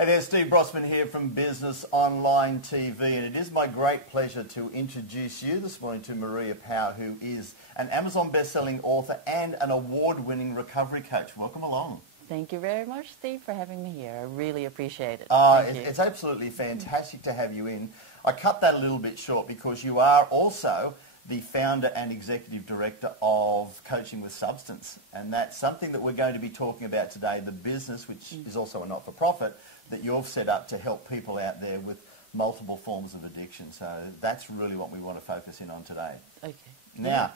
Hey there, Steve Brossman here from Business Online TV, and it is my great pleasure to introduce you this morning to Maria Power, who is an Amazon best-selling author and an award-winning recovery coach. Welcome along. Thank you very much, Steve, for having me here. I really appreciate it. It's absolutely fantastic to have you in. I cut that a little bit short because you are also the founder and executive director of Coaching with Substance, and that's something that we're going to be talking about today, the business, which is also a not-for-profit, that you've set up to help people out there with multiple forms of addiction. So that's really what we want to focus in on today. Okay. Now,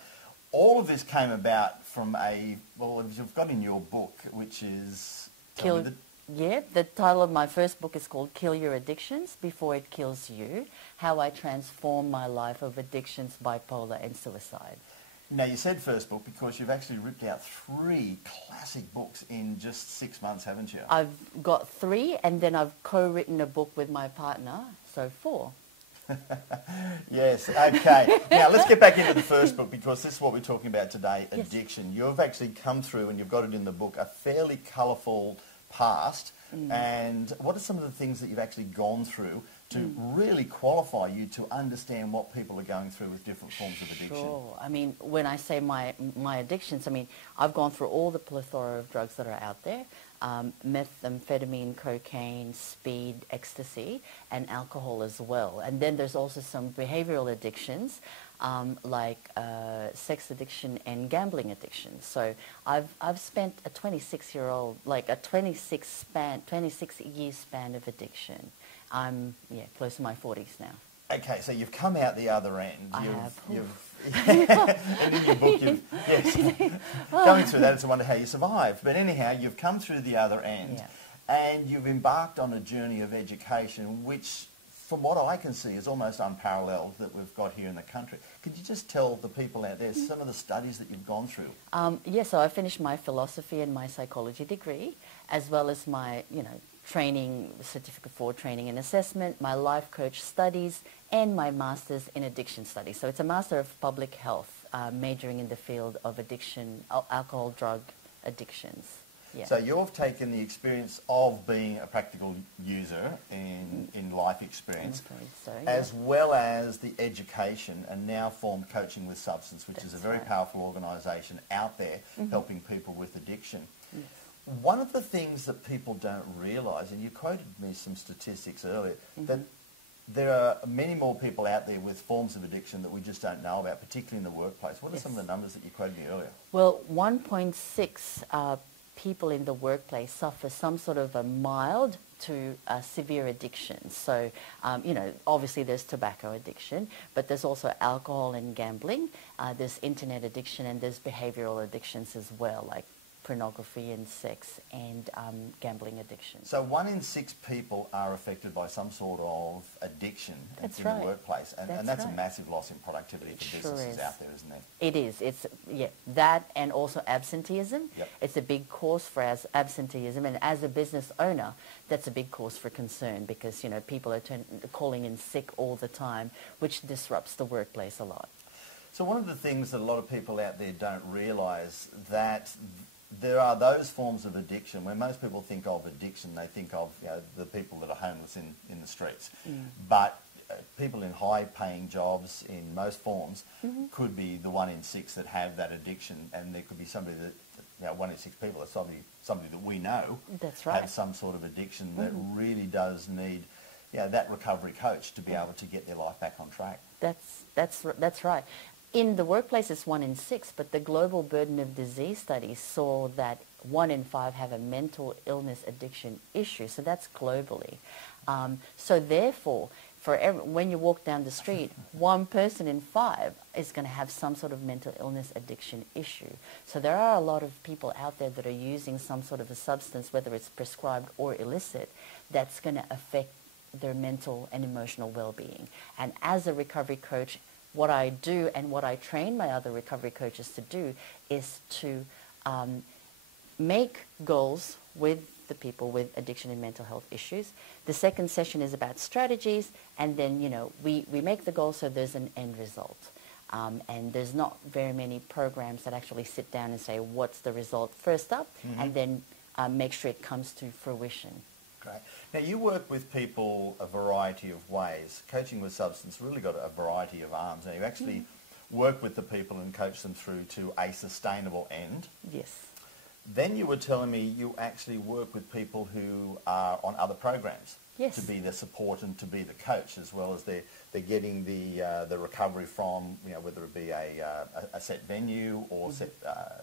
all of this came about from you've got in your book, which is... The title of my first book is called Kill Your Addictions Before It Kills You, How I Transformed My Life of Addictions, Bipolar and Suicide. Now, you said first book because you've actually ripped out 3 classic books in just 6 months, haven't you? I've got 3, and then I've co-written a book with my partner, so 4. Yes, okay. Now, let's get back into the first book because this is what we're talking about today, addiction. Yes. You've actually come through, and you've got it in the book, a fairly colourful past. And what are some of the things that you've actually gone through to really qualify you to understand what people are going through with different forms of addiction? Sure. I mean, when I say my addictions, I mean, I've gone through all the plethora of drugs that are out there, methamphetamine, cocaine, speed, ecstasy, and alcohol as well. And then there's also some behavioral addictions, like sex addiction and gambling addiction. So I've spent a 26-year-old, like a 26-year span of addiction. I'm close to my 40s now. Okay, so you've come out the other end. I have. And in your book, going through that, it's a wonder how you survived. But anyhow, you've come through the other end, and you've embarked on a journey of education, which, from what I can see, is almost unparalleled that we've got here in the country. Could you just tell the people out there some of the studies that you've gone through? So I finished my philosophy and my psychology degree, as well as my, training, certificate for training and assessment, my life coach studies, and my master's in addiction studies. So it's a master of public health, majoring in the field of addiction, alcohol, drug addictions. Yeah. So you've taken the experience of being a practical user in life experience, as well as the education, and now formed Coaching with Substance, which is a very powerful organisation out there helping people with addiction. Yes. One of the things that people don't realise, and you quoted me some statistics earlier, that there are many more people out there with forms of addiction that we just don't know about, particularly in the workplace. What are some of the numbers that you quoted me earlier? Well, 1.6 people in the workplace suffer some sort of a mild to severe addiction. So, obviously there's tobacco addiction, but there's also alcohol and gambling, there's internet addiction, and there's behavioral addictions as well, like pornography and sex and gambling addiction. So 1 in 6 people are affected by some sort of addiction in the workplace, and that's a massive loss in productivity for businesses out there, isn't it? It is. It's that, and also absenteeism. Yep. It's a big cause for absenteeism, and as a business owner, that's a big cause for concern because people are calling in sick all the time, which disrupts the workplace a lot. So one of the things that a lot of people out there don't realise, that there are those forms of addiction where most people think of addiction, they think of the people that are homeless in the streets. But people in high-paying jobs in most forms could be the 1 in 6 that have that addiction, and there could be somebody that 1 in 6 people are somebody that we know have some sort of addiction that really does need that recovery coach to be able to get their life back on track. That's right. In the workplace, it's 1 in 6, but the Global Burden of Disease study saw that 1 in 5 have a mental illness addiction issue. So that's globally. So therefore, when you walk down the street, 1 person in 5 is going to have some sort of mental illness addiction issue. So there are a lot of people out there that are using some sort of a substance, whether it's prescribed or illicit, that's going to affect their mental and emotional well-being. And as a recovery coach, what I do and what I train my other recovery coaches to do is to make goals with the people with addiction and mental health issues. The second session is about strategies, and then, we make the goal so there's an end result. And there's not very many programs that actually sit down and say, what's the result first up, and then make sure it comes to fruition. Great. Now, you work with people a variety of ways. Coaching with Substance really got a variety of arms. Now, you actually work with the people and coach them through to a sustainable end. Yes. Then you were telling me you actually work with people who are on other programs. Yes. To be the support and to be the coach, as well as they're getting the recovery from, you know, whether it be a set venue or set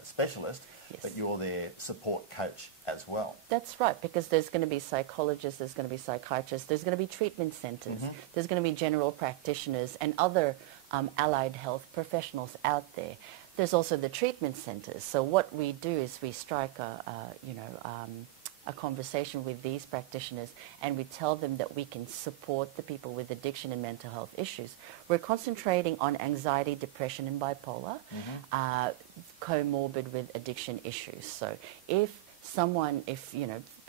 specialist, Yes. but you're their support coach as well. That's right, because there's going to be psychologists, there's going to be psychiatrists, there's going to be treatment centres, there's going to be general practitioners and other allied health professionals out there. There's also the treatment centres. So what we do is we strike a conversation with these practitioners, and we tell them that we can support the people with addiction and mental health issues. We're concentrating on anxiety, depression and bipolar, comorbid with addiction issues. So if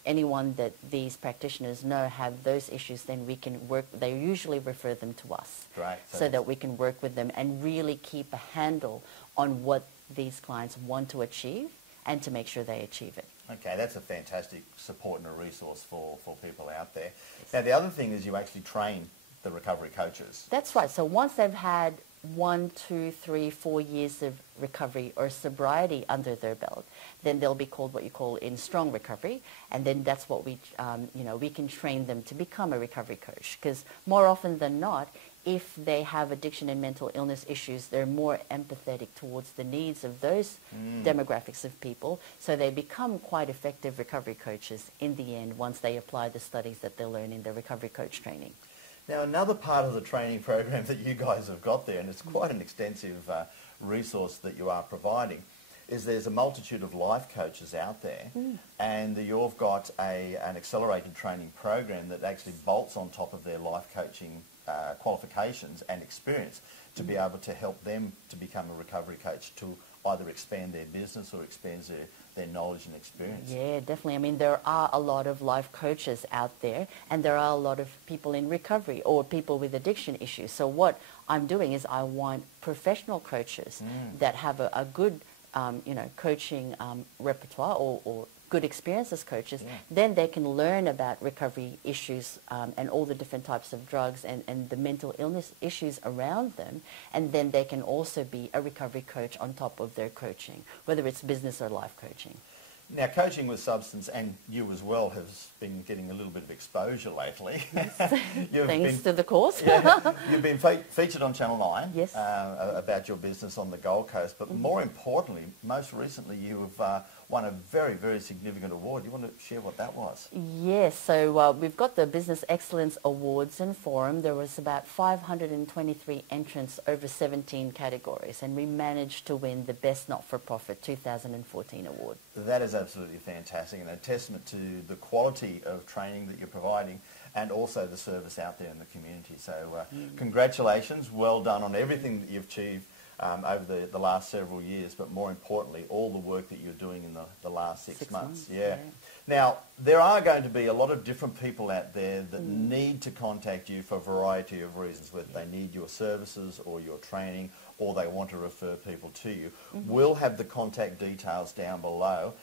anyone that these practitioners know have those issues, then we can work, they usually refer them to us. Right. So that we can work with them and really keep a handle on what these clients want to achieve and to make sure they achieve it. Okay, that's a fantastic support and a resource for people out there. Yes. Now, the other thing is you actually train the recovery coaches. That's right. So once they've had 1, 2, 3, 4 years of recovery or sobriety under their belt, then they'll be called what you call in strong recovery, and then that's what we can train them to become a recovery coach. Because more often than not, if they have addiction and mental illness issues, they're more empathetic towards the needs of those demographics of people, so they become quite effective recovery coaches in the end once they apply the studies that they learn in the recovery coach training. Now, another part of the training program that you guys have got there, and it's quite an extensive resource that you are providing, is there's a multitude of life coaches out there, and you've got an accelerated training program that actually bolts on top of their life coaching qualifications and experience to be able to help them to become a recovery coach, to either expand their business or expand their knowledge and experience. Yeah, definitely. I mean, there are a lot of life coaches out there, and there are a lot of people in recovery or people with addiction issues. So what I'm doing is I want professional coaches that have a good coaching repertoire or good experience as coaches. Then they can learn about recovery issues and all the different types of drugs and the mental illness issues around them, and then they can also be a recovery coach on top of their coaching, whether it's business or life coaching. Now, Coaching with Substance, and you as well, have been getting a little bit of exposure lately. Thanks to the course. You've been featured on Channel 9 yes. About your business on the Gold Coast, but more importantly, most recently you have won a very, very significant award. You want to share what that was? Yes, so we've got the Business Excellence Awards and Forum. There was about 523 entrants over 17 categories, and we managed to win the Best Not-for-Profit 2014 award. That is absolutely fantastic, and a testament to the quality of training that you're providing and also the service out there in the community. So congratulations, well done on everything that you've achieved over the last several years, but more importantly, all the work that you're doing in the last six months. Yeah. Now, there are going to be a lot of different people out there that need to contact you for a variety of reasons, whether they need your services or your training, or they want to refer people to you. We'll have the contact details down below.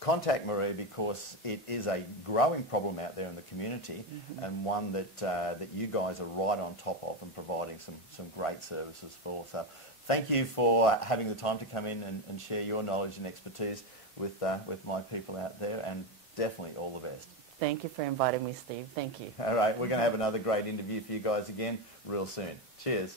Contact Marie, because it is a growing problem out there in the community, and one that you guys are right on top of and providing some great services for. So thank you for having the time to come in and share your knowledge and expertise with my people out there, and definitely all the best. Thank you for inviting me, Steve. Thank you. All right, we're going to have another great interview for you guys again real soon. Cheers.